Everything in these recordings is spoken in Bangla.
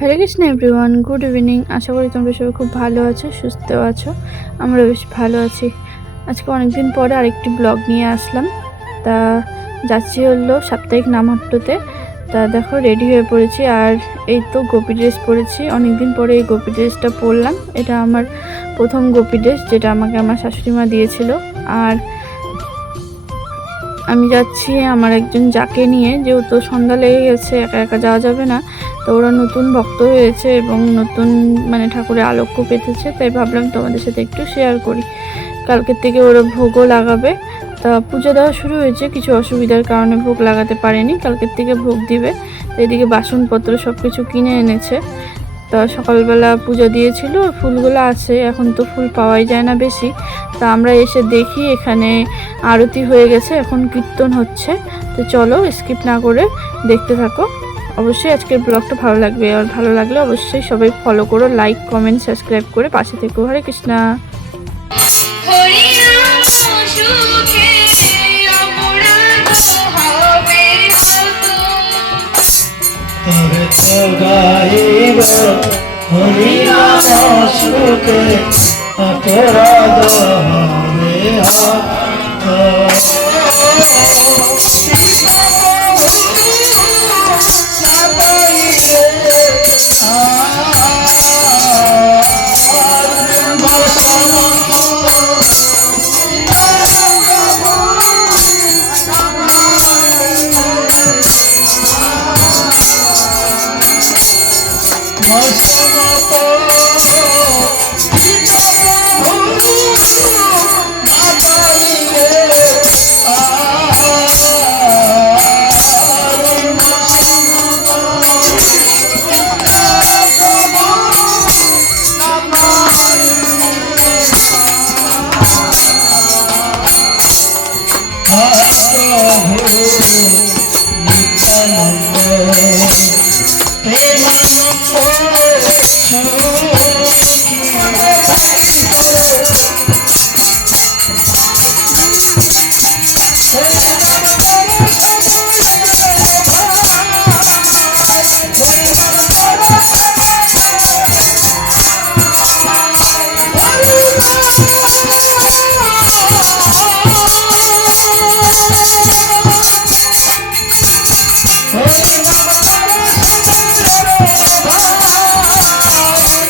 Hare Krishna everyone good evening আশা করি তোমরা সবাই খুব ভালো আছো সুস্থ আছো। আমরা বেশ ভালো আছি। আজকে অনেকদিন পরে আরেকটি ব্লগ নিয়ে আসলাম। তা যাচ্ছি হলো সাপ্তাহিক নামহট্টতে। তা দেখো রেডি হয়ে পড়েছি। আর এই তো গোপী ড্রেস পরেছি। অনেকদিন পরে এই গোপী ড্রেসটা পরলাম। এটা আমার প্রথম গোপী ড্রেস যেটা আমাকে আমার শাশুড়ি মা দিয়েছিল। আর আমি যাচ্ছি আমার একজন যাকে নিয়ে, যেহেতু সন্ধ্যা লেগে গেছে, একা একা যাওয়া যাবে না, তো ওরা নতুন ভক্ত হয়েছে এবং নতুন মানে ঠাকুরের আলোক্য পেতেছে, তাই ভাবলাম তোমাদের সাথে একটু শেয়ার করি। কালকের থেকে ওরা ভোগও লাগাবে। তা পুজো দেওয়া শুরু হয়েছে, কিছু অসুবিধার কারণে ভোগ লাগাতে পারেনি, কালকের থেকে ভোগ দিবে। এদিকে বাসনপত্র সব কিছু কিনে এনেছে। তা সকালবেলা পুজো দিয়েছিল, ফুলগুলো আছে, এখন তো ফুল পাওয়াই যায় না বেশি। তা আমরা এসে দেখি এখানে আরতি হয়ে গেছে এখন কীর্তন হচ্ছে। তো চলো স্কিপ না করে দেখতে থাকো। অবশ্যই আজকের ব্লগটা ভালো লাগবে আর ভালো লাগলে অবশ্যই সবাই ফলো করো লাইক কমেন্ট সাবস্ক্রাইব করে পাশে থেকো। হরে কৃষ্ণা। হবে কত তবে তো গাইব হরিনাম সুখে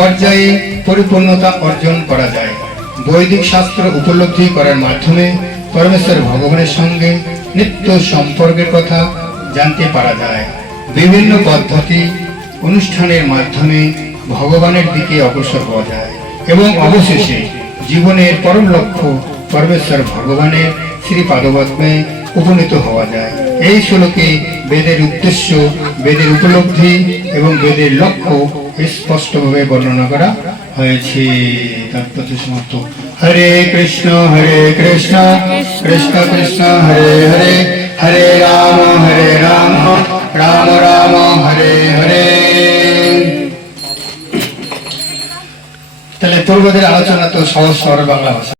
और जय পরিপূর্ণতা অর্জন করা যায়। বৈদিক শাস্ত্র উপলব্ধি করার মাধ্যমে পরমেশ্বর ভগবানের সঙ্গে নিত্য সম্পর্কের কথা জানতে পারা যায়। বিভিন্ন পদ্ধতি অনুষ্ঠানের মাধ্যমে ভগবানের দিকে অগ্রসর হওয়া যায় এবং অবশেষে জীবনের পরম লক্ষ্য পরমেশ্বর ভগবানের শ্রী পাদপদ্মে উপনীত হওয়া যায়। এই শ্লোকে বেদের উদ্দেশ্য, বেদের উপলব্ধি এবং বেদের লক্ষ্য স্পষ্টভাবে বর্ণনা করা হয়েছে। তার প্রতি সমাপ্ত হরে কৃষ্ণ হরে কৃষ্ণ কৃষ্ণ কৃষ্ণ, হরে হরে হরে রাম হরে রাম রাম রাম, হরে হরে। তাহলে পূর্বদের আলোচনা তো সহজ সরল বাংলা ভাষা।